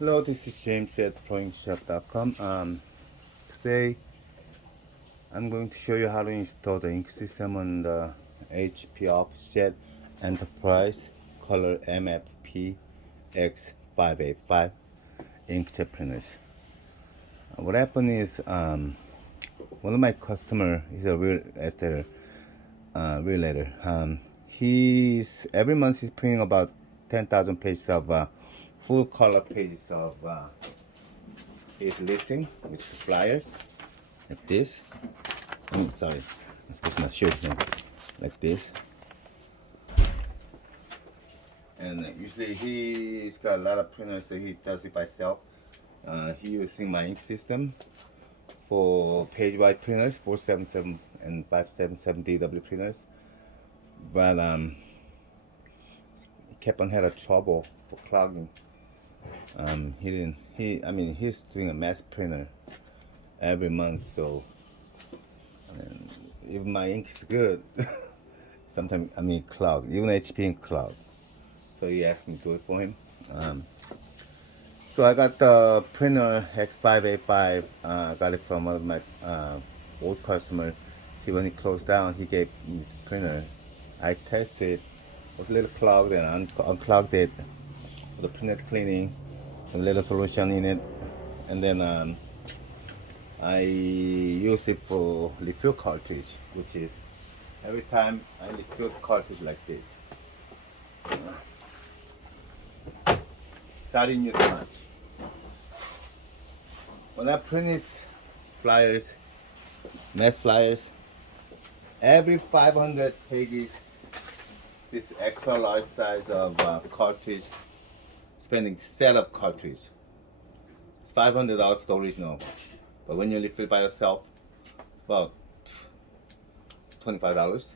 Hello, this is James at Proinkshop.com. Today I'm going to show you how to install the ink system on the HP officejet Enterprise color MFP x585 inkjet printers. What happened is one of my customer, he's a real estate realtor. He's every month he's printing about 10,000 pages of full color pages of his listing with flyers like this. Sorry, I'm supposed to not show it now. Like this. And usually he's got a lot of printers, so he does it by himself. He using my ink system for page wide printers, 477 and 577 DW printers. But he kept on having trouble for clogging. He's doing a mass printer every month, so even my ink is good. Sometimes cloud, even HP ink clouds. So he asked me to do it for him. So I got the printer x585. I got it from one of my old customer. When he closed down, he gave me this printer. I tested, it was a little clogged, and unclogged it. The printer cleaning, a little solution in it, and then I use it for refill cartridge, which is every time I refill the cartridge like this. So I didn't use much. When I print these flyers, mass flyers, every 500 pages, this extra large size of cartridge, spending set of cartridge. It's $500 for the original, but when you refill by yourself, it's about $25.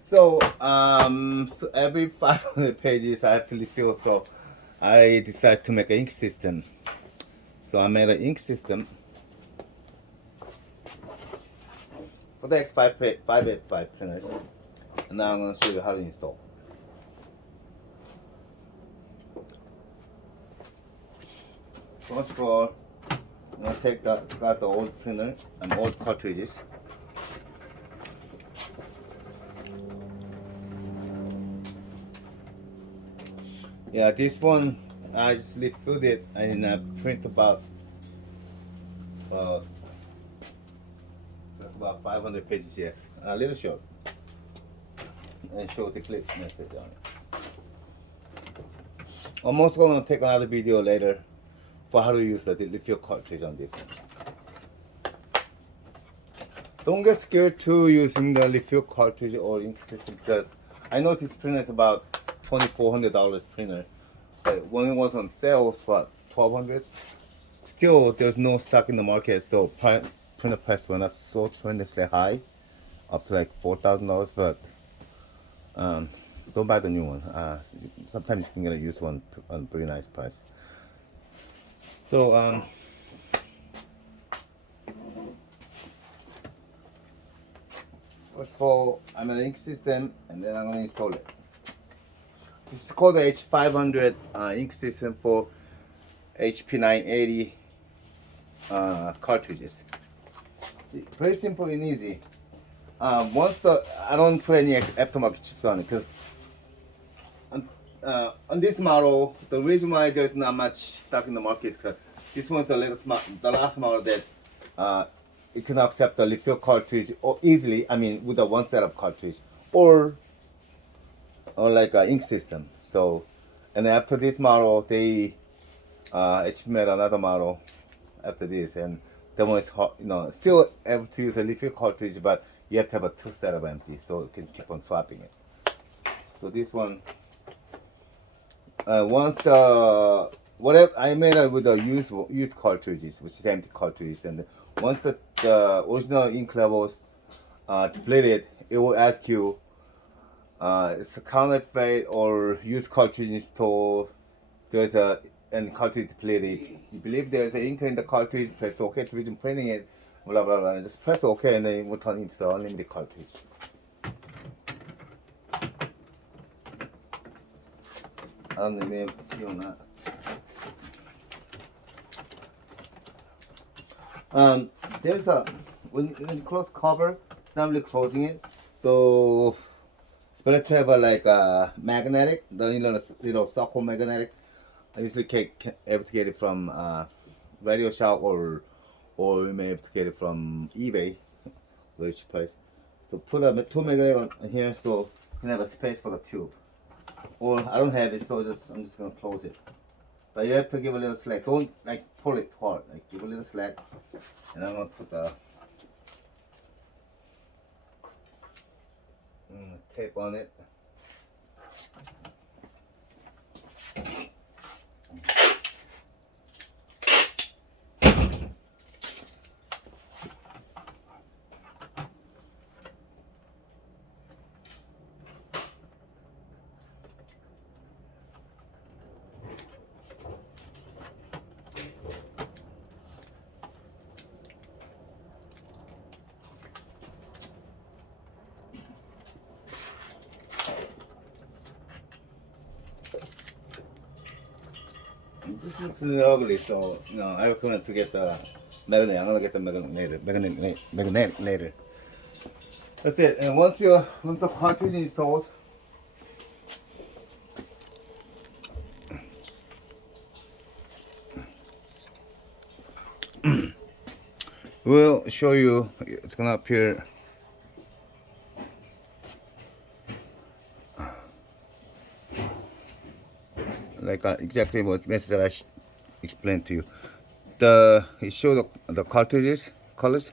So every 500 pages I have to refill, so I decided to make an ink system. So I made an ink system for the X585 printers, and now I'm going to show you how to install. First of all, I'm going to take got the old printer and old cartridges. Yeah, this one I just refilled it and I print about 500 pages. Yes, a little short, and show the clip message on it. I'm also gonna take another video later for how to use the refill cartridge on this one. Don't get scared to using the refill cartridge or ink system, because I know this printer is about $2,400 printer, but when it was on sale, it was what, $1,200. Still, there's no stock in the market, so printer price went up so tremendously high, up to like $4,000. But don't buy the new one. Sometimes you can get a used one on a pretty nice price. So first of all, I'm an ink system, and then I'm gonna install it. This is called the H500 ink system for HP 980 cartridges. Very simple and easy. I don't put any aftermarket chips on it, because on this model, the reason why there's not much stock in the market is because this one's a little small. The last model that it can accept the refill cartridge or easily. With a one set of cartridge or like an ink system. So, and after this model, they HP made another model after this, and that one is hard, still able to use a refill cartridge, but you have to have a two set of empty, so you can keep on swapping it. So this one, once the whatever I made it with the used cartridges, which is empty cartridges, and once the original ink levels depleted, it will ask you, it's a counterfeit or used cartridge in store. There's a and cartridge depleted. You believe there's an ink in the cartridge, press OK to resume printing it, blah blah blah, and just press OK, and then it will turn into the unlimited cartridge. don't know if you're able to see or not. There's a when you close cover, it's not really closing it, so it's better to have a like a magnetic, the little circle magnetic. I usually able to get it from Radio Shack or you may able to get it from eBay, very cheap price. So put a two magnetic on here so you can have a space for the tube. Or I don't have it, so I'm just gonna close it. But you have to give a little slack. Don't like pull it hard. Like give a little slack. And I'm gonna put the tape on it. This looks a little ugly, so I recommend to get the magnet. I'm gonna get the magnet later. That's it. And once the cartridge is installed, we'll show you. It's gonna appear. Like exactly what message I explained to you. It shows the cartridges colors,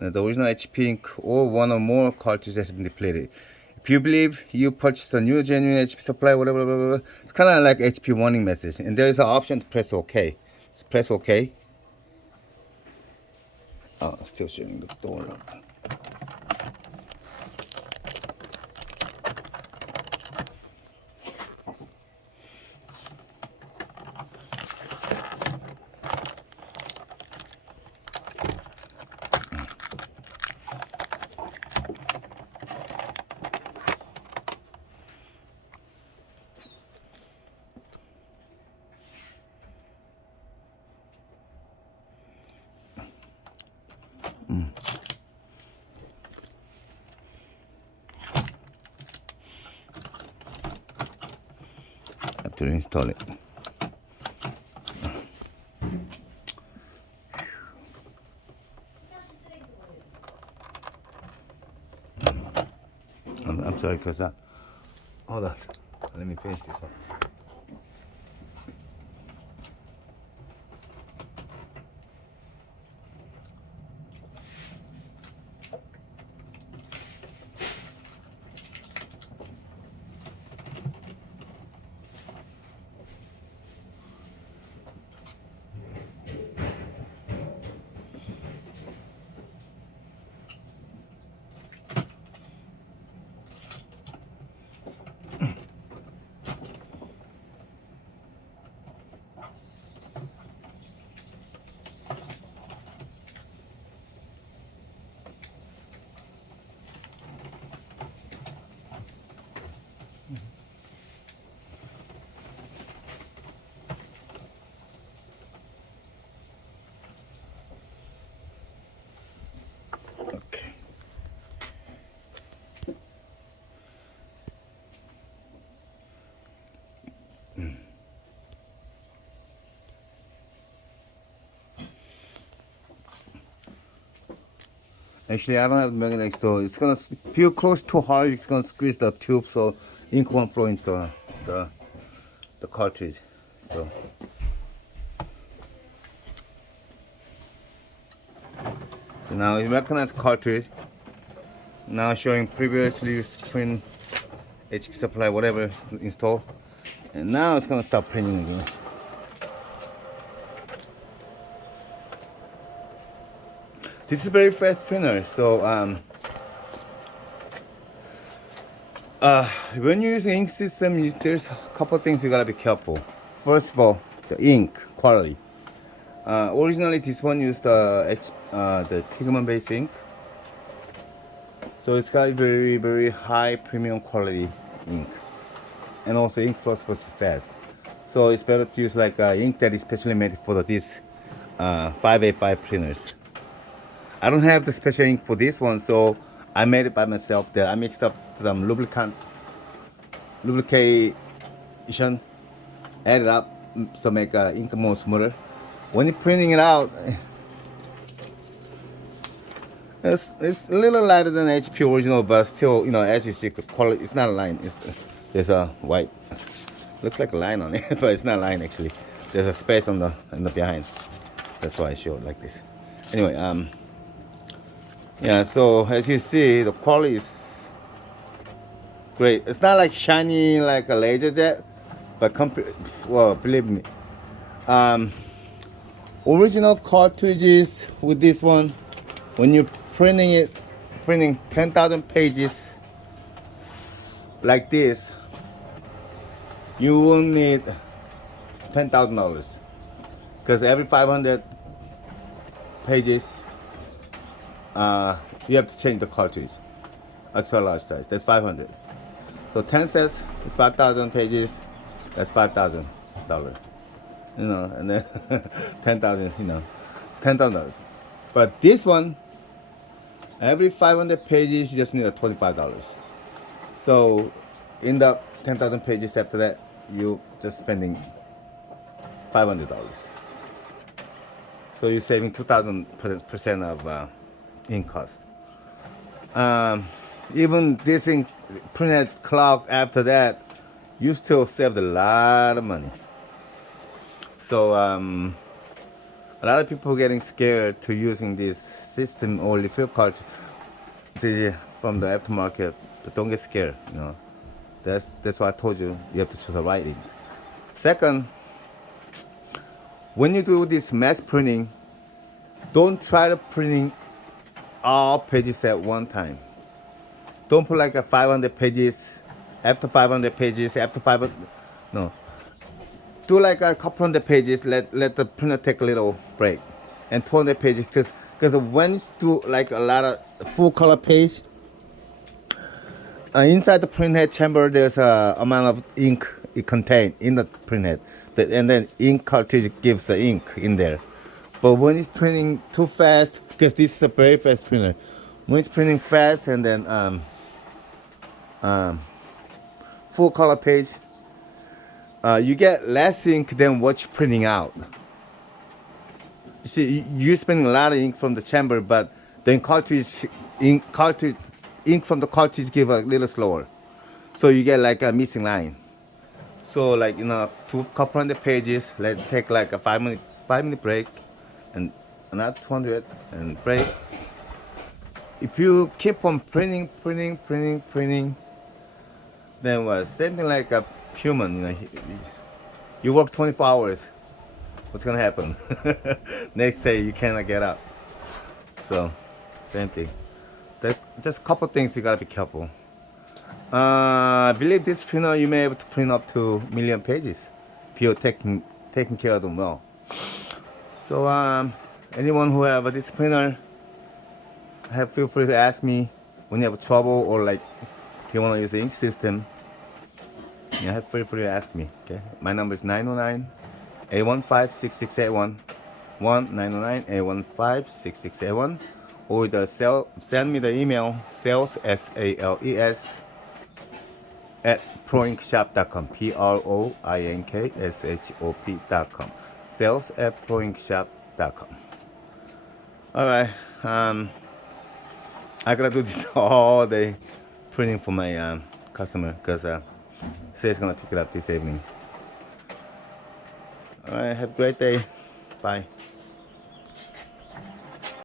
and the original HP ink or one or more cartridges has been depleted. If you believe you purchased a new genuine HP supply, whatever, blah, blah, blah, it's kind of like HP warning message, and there is an option to press OK. So press OK. Oh, still showing the door. To install it. I'm sorry, because hold on. Let me finish this one. Okay. Actually, I don't have the magnetic, so it's gonna, if you close too hard, it's gonna squeeze the tube, so ink won't flow into the cartridge. So now you recognize cartridge. Now showing previously used print HP supply, whatever installed, and now it's gonna start printing again. This is very fast printer, so when you're using ink system, there's a couple of things you gotta be careful. First of all, the ink quality. Originally, this one used the pigment-based ink, so it's got very high premium quality ink. and also ink flow is supposed to be fast. So it's better to use like ink that is specially made for these 585 printers. I don't have the special ink for this one, so I made it by myself. There, I mixed up some lubrication, added up to make ink more smoother. When you're printing it out, it's a little lighter than HP original, but still, as you see, the quality, it's not a line. There's a white, looks like a line on it, but it's not a line actually. There's a space on the behind. That's why I show it like this. Anyway, yeah. So as you see, the quality is great. It's not like shiny like a laser jet, but well, believe me, original cartridges with this one, when you're printing 10,000 pages like this, you will need $10,000 because every 500 pages you have to change the cartridge, extra large size. That's 500. So 10 sets is 5,000 pages. That's $5,000. And then 10,000. $10,000. But this one, every 500 pages, you just need $25. So in the 10,000 pages after that, you just spending $500. So you're saving 2,000% of ink cost. Even this ink printed clock after that, you still saved a lot of money. So a lot of people getting scared to using this system or refill cartridge from the aftermarket, but don't get scared. That's why I told you have to choose the right ink. Second, when you do this mass printing, don't try to printing all pages at one time. Don't put like a 500 pages, after 500 pages, after 500, no. Do like a couple hundred pages, let the printer take a little break. And 200 pages, because when you do like a lot of full color page, inside the printhead chamber, there's a amount of ink it contains in the printhead. And then ink cartridge gives the ink in there. But when it's printing too fast, because this is a very fast printer, when it's printing fast and then full color page, you get less ink than what you're printing out. You see, you're spending a lot of ink from the chamber, but then ink from the cartridge give a little slower. So you get like a missing line. So like couple hundred pages, let's take like a 5-minute break, and another 200 and break. If you keep on printing, then something like a human, you work 24 hours. What's gonna happen? Next day you cannot get up. So same thing. Just a couple things you gotta be careful. I believe this printer you may be able to print up to 1 million pages if you're taking care of them well. So anyone who have this printer, feel free to ask me when you have trouble, or like if you want to use the ink system. Feel free to ask me. Okay, my number is 909-815-6681, 1-909-815-6681, or send me the email sales SALES at Proinkshop.com, PROINKSHOP.com, sales at Proinkshop.com. All right, I gotta do this all day, printing for my customer, because Say's gonna pick it up this evening. All right, have a great day. Bye.